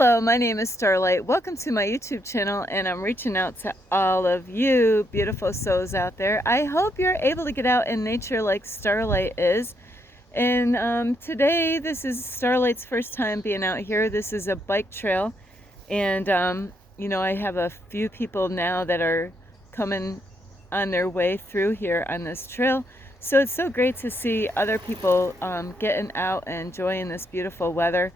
Hello, my name is Starlight. Welcome to my YouTube channel, and I'm reaching out to all of you beautiful souls out there. I hope you're able to get out in nature like Starlight is. And today, this is Starlight's first time being out here. This is a bike trail, and I have a few people now that are coming on their way through here on this trail. So it's so great to see other people getting out and enjoying this beautiful weather.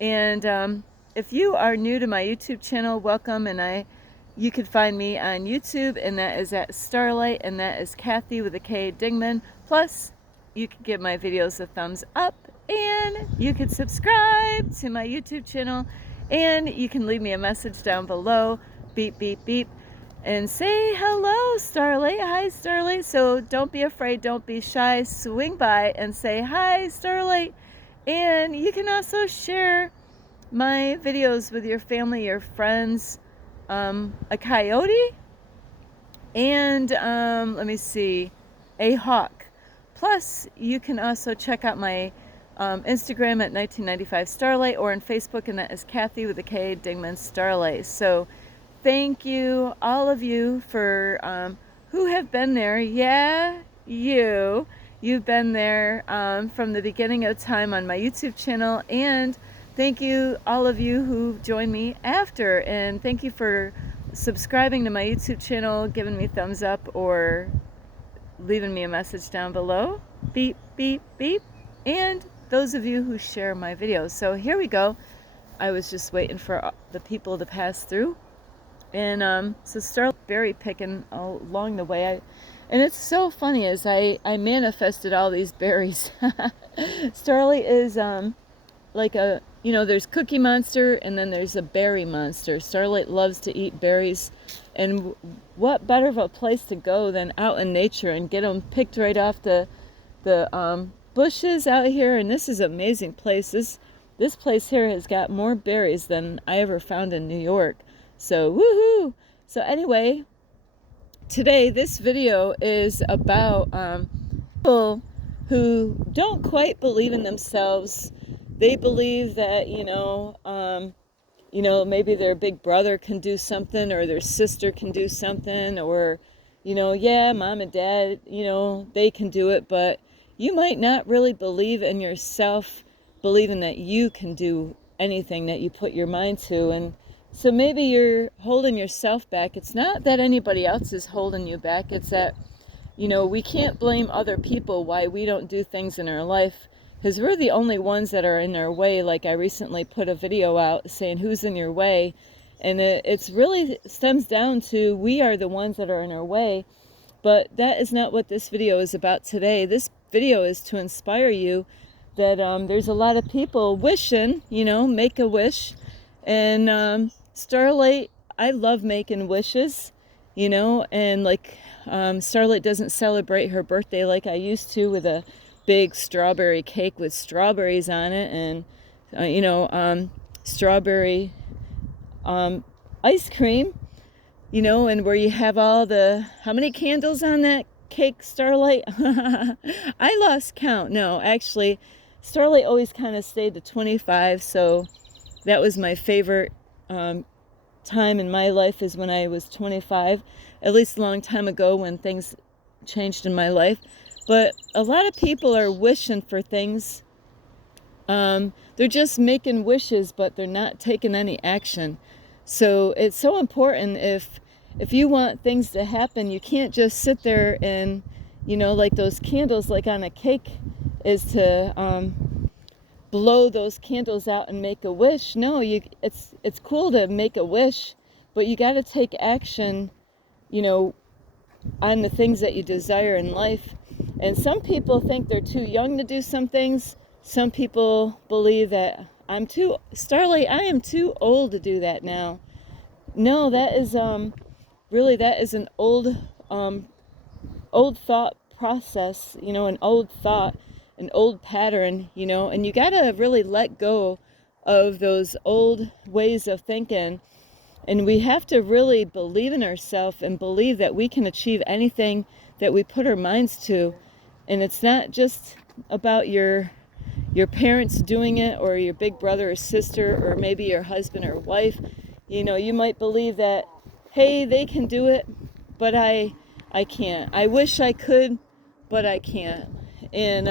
And if you are new to my YouTube channel, welcome. And you can find me on YouTube, and that is at Starlight, and that is Kathy with a K Dingman. Plus, you can give my videos a thumbs up, and you can subscribe to my YouTube channel, and you can leave me a message down below, beep, beep, beep, and say hello, Starlight. Hi, Starlight. So don't be afraid, don't be shy. Swing by and say hi, Starlight. And you can also share my videos with your family, your friends, a coyote, and let me see, a hawk. Plus, you can also check out my Instagram at 1995 Starlight, or on Facebook, and that is Kathy with a K Dingman Starlight. So thank you, all of you, for who have been there. Yeah, you've been there from the beginning of time on my YouTube channel, and thank you, all of you who joined me after, and thank you for subscribing to my YouTube channel, giving me thumbs up, or leaving me a message down below, beep, beep, beep, and those of you who share my videos. So here we go. I was just waiting for the people to pass through, and so start berry picking along the way. And it's so funny, as I manifested all these berries. Starlight is like a, there's Cookie Monster, and then there's a berry monster. Starlight loves to eat berries, and what better of a place to go than out in nature and get them picked right off the bushes out here. And this is an amazing place. This place here has got more berries than I ever found in New York. So woohoo! So anyway, today this video is about people who don't quite believe in themselves. They believe that, maybe their big brother can do something, or their sister can do something, or, yeah, mom and dad, they can do it, but you might not really believe in yourself, believing that you can do anything that you put your mind to. And so maybe you're holding yourself back. It's not that anybody else is holding you back. It's that, we can't blame other people why we don't do things in our life, because we're the only ones that are in our way. Like, I recently put a video out saying, who's in your way? And it's really stems down to, we are the ones that are in our way. But that is not what this video is about today. This video is to inspire you that there's a lot of people wishing, make a wish. And Starlight, I love making wishes, and like Starlight doesn't celebrate her birthday like I used to with a big strawberry cake with strawberries on it, and strawberry ice cream, and where you have all the, how many candles on that cake, Starlight? I lost count. No, actually, Starlight always kind of stayed to 25, so that was my favorite time in my life, is when I was 25, at least a long time ago when things changed in my life. But a lot of people are wishing for things. They're just making wishes, but they're not taking any action. So it's so important, if you want things to happen, you can't just sit there and, like those candles, like on a cake, is to blow those candles out and make a wish. No, it's cool to make a wish, but you got to take action, on the things that you desire in life. And some people think they're too young to do some things. Some people believe that Starlight, I am too old to do that now. No, that is really, that is an old thought process, an old thought, an old pattern, and you gotta really let go of those old ways of thinking. And we have to really believe in ourselves and believe that we can achieve anything that we put our minds to. And it's not just about your your parents doing it, or your big brother or sister, or maybe your husband or wife, you might believe that, hey, they can do it, but I can't. I wish I could, but I can't. And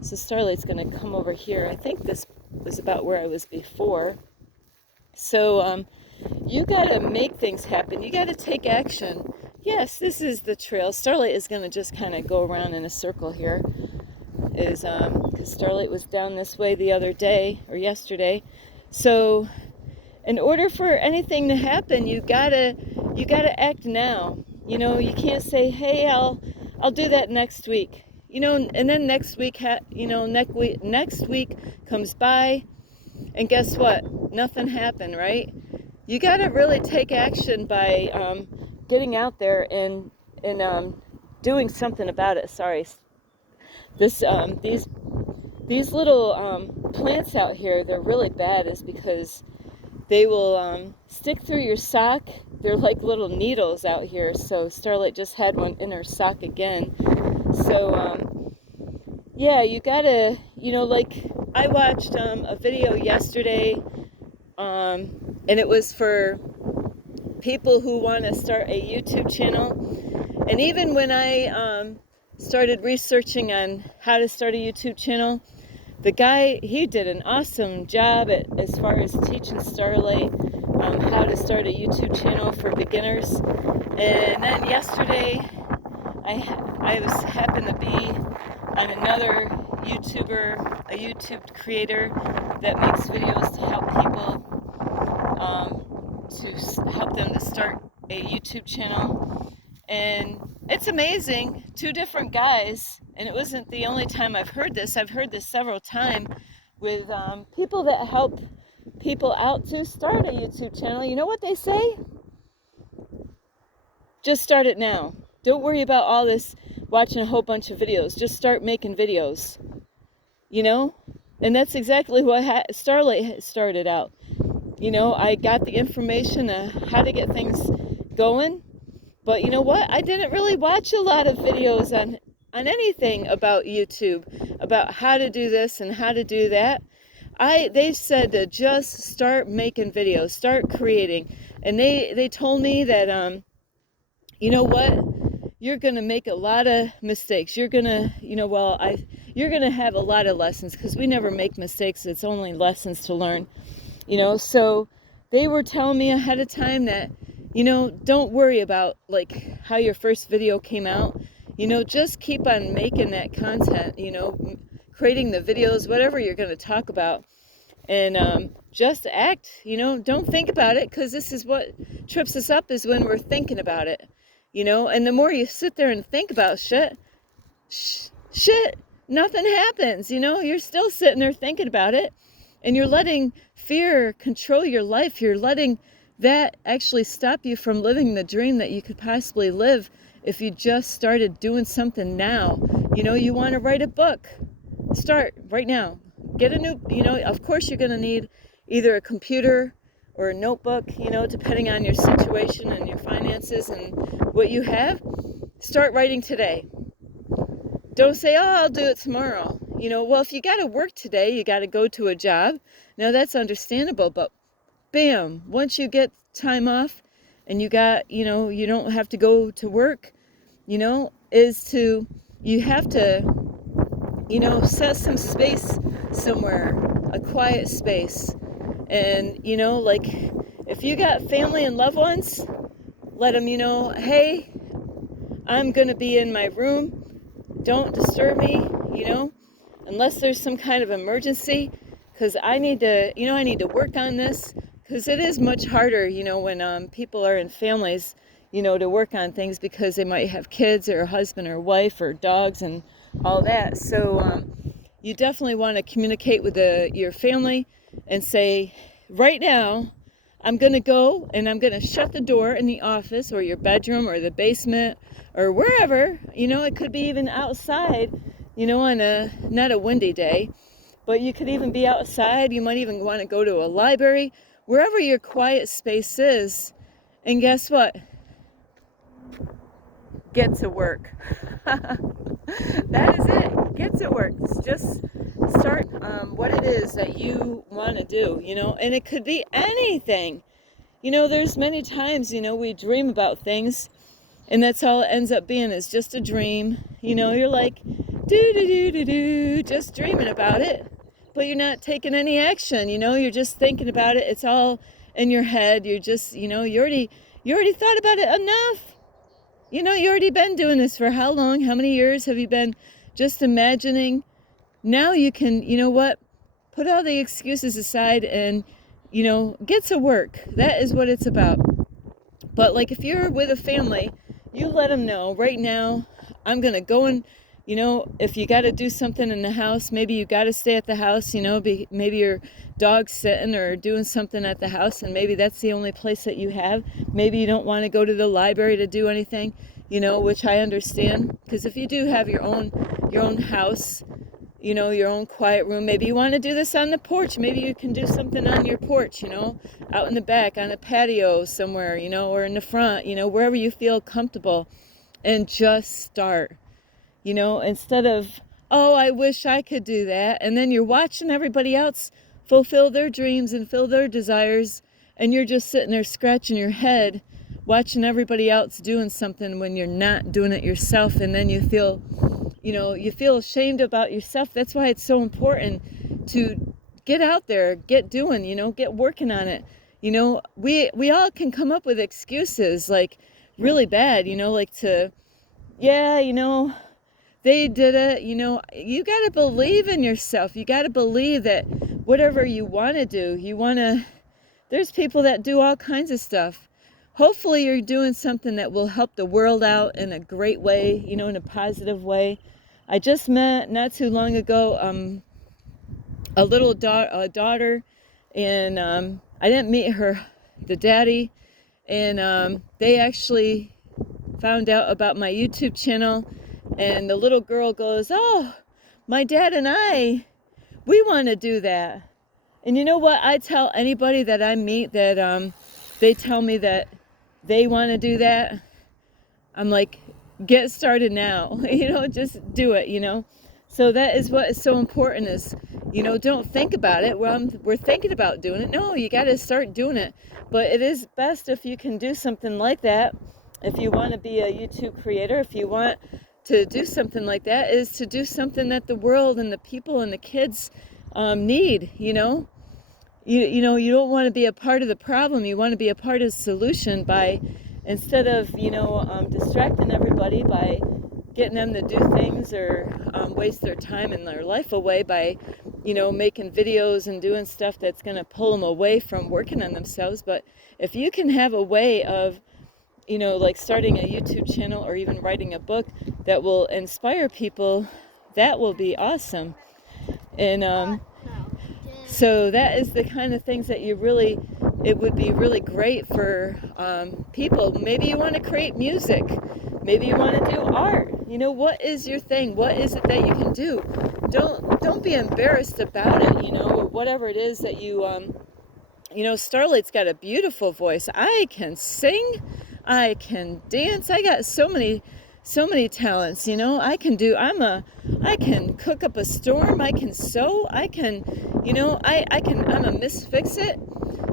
so Starlight's going to come over here. I think this was about where I was before. So you got to make things happen. You got to take action. Yes, this is the trail. Starlight is going to just kind of go around in a circle here. Because Starlight was down this way the other day, or yesterday. So in order for anything to happen, you gotta act now. You can't say, hey, I'll do that next week. And then next week comes by, and guess what? Nothing happened, right? You gotta really take action by getting out there and doing something about it. Sorry. These little plants out here, they're really bad, is because they will stick through your sock. They're like little needles out here. So Starlight just had one in her sock again. So yeah, you gotta, like I watched a video yesterday, and it was for people who want to start a YouTube channel. And even when I started researching on how to start a YouTube channel, the guy, he did an awesome job as far as teaching Starlight how to start a YouTube channel for beginners. And then yesterday, I happened to be on another YouTuber, a YouTube creator that makes videos to help people, to help them to start a YouTube channel. And it's amazing, 2 different guys, and it wasn't the only time I've heard this. I've heard this several times with people that help people out to start a YouTube channel. You know what they say? Just start it now. Don't worry about all this watching a whole bunch of videos. Just start making videos, And that's exactly what Starlight started out. I got the information on how to get things going. But you know what? I didn't really watch a lot of videos on anything about YouTube, about how to do this and how to do that. They said to just start making videos, start creating. And they told me that, you know what? You're going to make a lot of mistakes. You're going to, you're going to have a lot of lessons, because we never make mistakes. It's only lessons to learn, So they were telling me ahead of time that, don't worry about like how your first video came out. Just keep on making that content, creating the videos, whatever you're going to talk about. And just act, don't think about it, because this is what trips us up, is when we're thinking about it, and the more you sit there and think about shit, nothing happens, you're still sitting there thinking about it, and you're letting fear control your life. You're letting that actually stop you from living the dream that you could possibly live if you just started doing something now. You want to write a book, start right now. Get a new, of course you're going to need either a computer or a notebook, depending on your situation and your finances and what you have. Start writing today. Don't say, oh, I'll do it tomorrow. Well, if you got to work today, you got to go to a job. Now that's understandable, but bam, once you get time off and you got, you don't have to go to work, you have to, set some space somewhere, a quiet space. And, like if you got family and loved ones, let them, hey, I'm going to be in my room. Don't disturb me, unless there's some kind of emergency, because I need to work on this. Because it is much harder, when people are in families, to work on things, because they might have kids or a husband or wife or dogs and all that. So you definitely want to communicate with your family and say, right now, I'm going to go and I'm going to shut the door in the office or your bedroom or the basement or wherever. It could be even outside, on not a windy day, but you could even be outside. You might even want to go to a library, wherever your quiet space is. And guess what? Get to work. That is it. Get to work. Just start what it is that you want to do, and it could be anything. There's many times, we dream about things, and that's all it ends up being is just a dream. You're like, do, just dreaming about it, but you're not taking any action. You're just thinking about it. It's all in your head. You're just, you already thought about it enough. You already been doing this for how long? How many years have you been just imagining? Now you can, put all the excuses aside and, get to work. That is what it's about. But like if you're with a family, you let them know right now, I'm going to go and, if you got to do something in the house, maybe you got to stay at the house, maybe your dog's sitting or doing something at the house, and maybe that's the only place that you have. Maybe you don't want to go to the library to do anything, which I understand. Because if you do have your own house, your own quiet room, maybe you want to do this on the porch. Maybe you can do something on your porch, out in the back, on a patio somewhere, or in the front, wherever you feel comfortable, and just start. Instead of, oh, I wish I could do that. And then you're watching everybody else fulfill their dreams and fill their desires. And you're just sitting there scratching your head, watching everybody else doing something when you're not doing it yourself. And then you feel, you feel ashamed about yourself. That's why it's so important to get out there, get doing, get working on it. We all can come up with excuses like really bad, like to, yeah, they did it. You got to believe in yourself. You got to believe that whatever you want to do, there's people that do all kinds of stuff. Hopefully you're doing something that will help the world out in a great way, in a positive way. I just met not too long ago a little daughter, and I didn't meet the daddy, and they actually found out about my YouTube channel. And the little girl goes, oh, my dad and we want to do that. And you know what? I tell anybody that I meet that they tell me that they want to do that. I'm like, get started now. Just do it, So that is what is so important is, don't think about it. Well, we're thinking about doing it. No, you got to start doing it. But it is best if you can do something like that. If you want to be a YouTube creator, if you want to do something like that, is to do something that the world and the people and the kids need. You don't want to be a part of the problem. You want to be a part of the solution by, instead of distracting everybody by getting them to do things or waste their time and their life away by making videos and doing stuff that's going to pull them away from working on themselves. But if you can have a way of like starting a YouTube channel or even writing a book that will inspire people, that will be awesome. And so that is the kind of things that it would be really great for people. Maybe you want to create music. Maybe you want to do art. What is your thing? What is it that you can do? Don't be embarrassed about it, whatever it is that you, Starlight's got a beautiful voice. I can sing. I can dance. I got so many talents, I can cook up a storm. I can sew. I can, I'm a Miss Fix-It.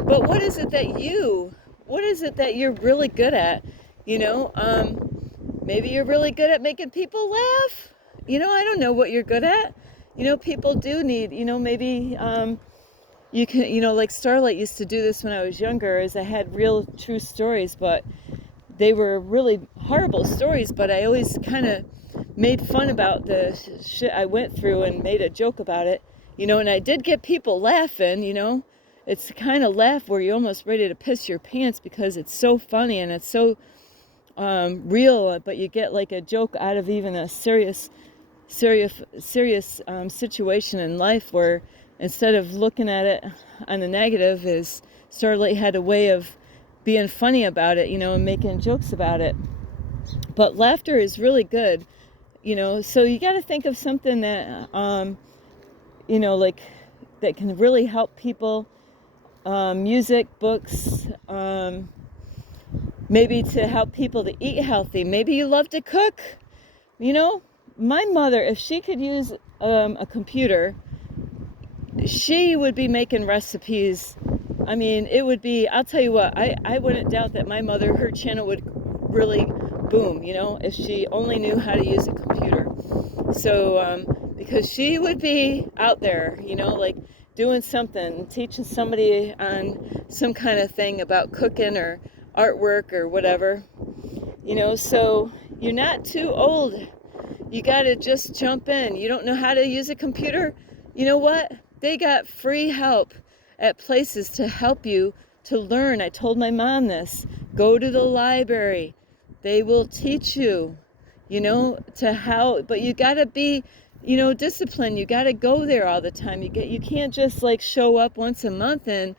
But what is it that you're really good at? Maybe you're really good at making people laugh. I don't know what you're good at. People do need, maybe, you can, like Starlight used to do this when I was younger, is I had real true stories, but they were really horrible stories, but I always kind of made fun about the shit I went through and made a joke about it, and I did get people laughing, It's the kind of laugh where you're almost ready to piss your pants because it's so funny and it's so real, but you get like a joke out of even a serious situation in life, where instead of looking at it on the negative, is Starlight had a way of being funny about it, and making jokes about it. But laughter is really good, so you got to think of something that, like that can really help people. Music, books, maybe to help people to eat healthy. Maybe you love to cook, my mother, if she could use a computer, she would be making recipes. I mean, it would be, I'll tell you what, I wouldn't doubt that my mother, her channel would really boom, you know, if she only knew how to use a computer. So, because she would be out there, you know, like doing something, teaching somebody on some kind of thing about cooking or artwork or whatever, you know. So you're not too old. You got to just jump in. You don't know how to use a computer? You know what? They got free help at places to help you to learn. I told my mom this. Go to the library. They will teach you, you know, to how, but you got to be, you know, disciplined. You got to go there all the time. You can't just like show up once a month and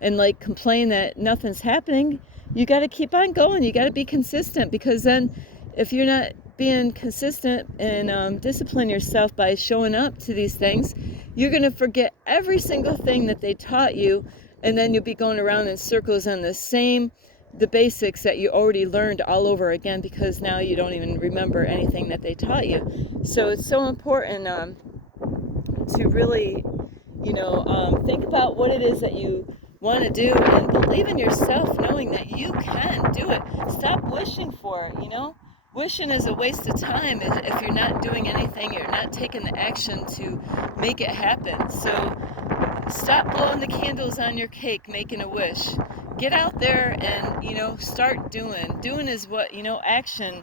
like complain that nothing's happening. You got to keep on going. You got to be consistent, because then if you're not being consistent and discipline yourself by showing up to these things, you're going to forget every single thing that they taught you, and then you'll be going around in circles on the basics that you already learned all over again, because now you don't even remember anything that they taught you. So it's so important to really, you know, think about what it is that you want to do and believe in yourself, knowing that you can do it. Stop wishing for it, you know. Wishing is a waste of time if you're not doing anything, you're not taking the action to make it happen. So stop blowing the candles on your cake, making a wish. Get out there and, you know, start doing. Doing is what, you know, action,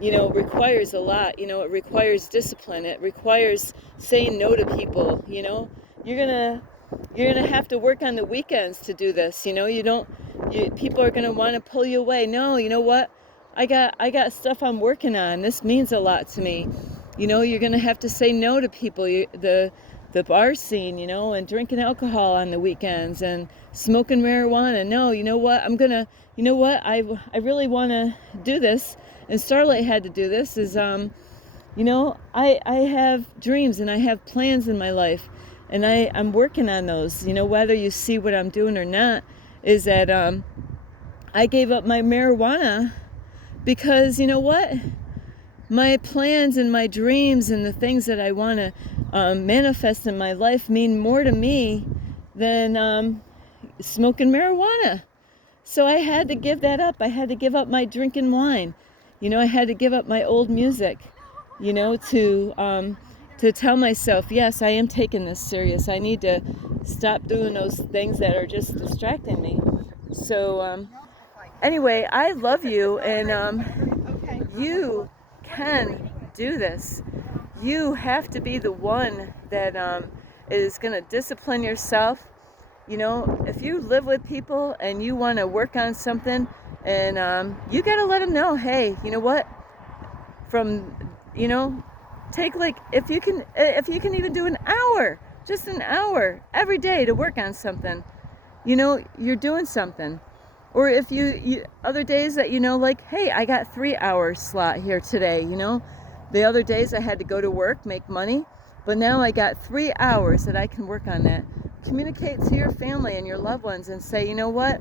you know, requires a lot. You know, it requires discipline. It requires saying no to people, you know. You're gonna have to work on the weekends to do this, you know. People are gonna want to pull you away. No, you know what? I got stuff I'm working on. This means a lot to me. You know, you're gonna have to say no to people. The bar scene, you know, and drinking alcohol on the weekends and smoking marijuana. No, you know what? I really want to do this. And Starlight had to do this. You know, I have dreams and I have plans in my life, and I'm working on those. You know, whether you see what I'm doing or not, is that I gave up my marijuana. Because, you know what, my plans and my dreams and the things that I want to manifest in my life mean more to me than smoking marijuana. So I had to give that up. I had to give up my drinking wine. You know, I had to give up my old music, you know, to tell myself, yes, I am taking this serious. I need to stop doing those things that are just distracting me. So, anyway, I love you, and you can do this. You have to be the one that is going to discipline yourself. You know, if you live with people and you want to work on something, and you got to let them know, hey, you know what? You know, take like, if you can even do an hour, just an hour every day to work on something, you know, you're doing something. Or if you other days that, you know, like, hey, I got 3 hours slot here today, you know. The other days I had to go to work, make money, but now I got 3 hours that I can work on that. Communicate to your family and your loved ones and say, you know what,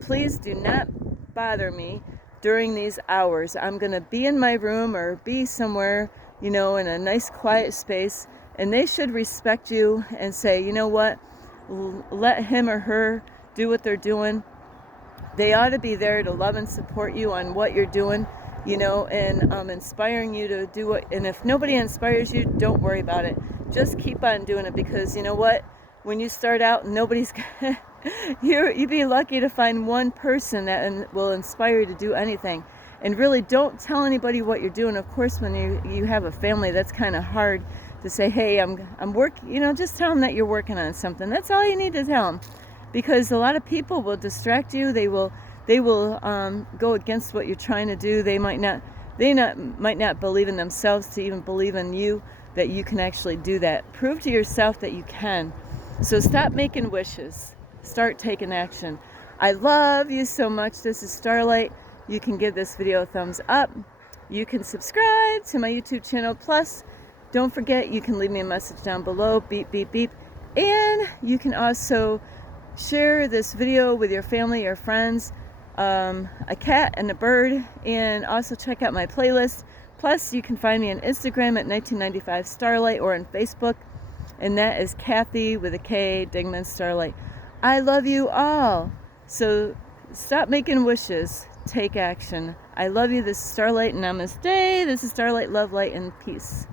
please do not bother me during these hours. I'm going to be in my room or be somewhere, you know, in a nice quiet space, and they should respect you and say, you know what, let him or her do what they're doing. They ought to be there to love and support you on what you're doing, you know, and inspiring you to do what. And if nobody inspires you, don't worry about it. Just keep on doing it, because you know what? When you start out, nobody's you'd be lucky to find one person that will inspire you to do anything. And really, don't tell anybody what you're doing. Of course, when you have a family, that's kind of hard to say, hey, I'm working. You know, just tell them that you're working on something. That's all you need to tell them. Because a lot of people will distract you. They will go against what you're trying to do. They might not believe in themselves to even believe in you, that you can actually do that. Prove to yourself that you can. So stop making wishes. Start taking action. I love you so much. This is Starlight. You can give this video a thumbs up. You can subscribe to my YouTube channel. Plus, don't forget, you can leave me a message down below. Beep, beep, beep. And you can also share this video with your family or friends, a cat and a bird, and also check out my playlist. Plus, you can find me on Instagram at 1995 Starlight or on Facebook, and that is Kathy with a K, Dingman Starlight. I love you all. So stop making wishes. Take action. I love you. This is Starlight. Namaste. This is Starlight, love, light, and peace.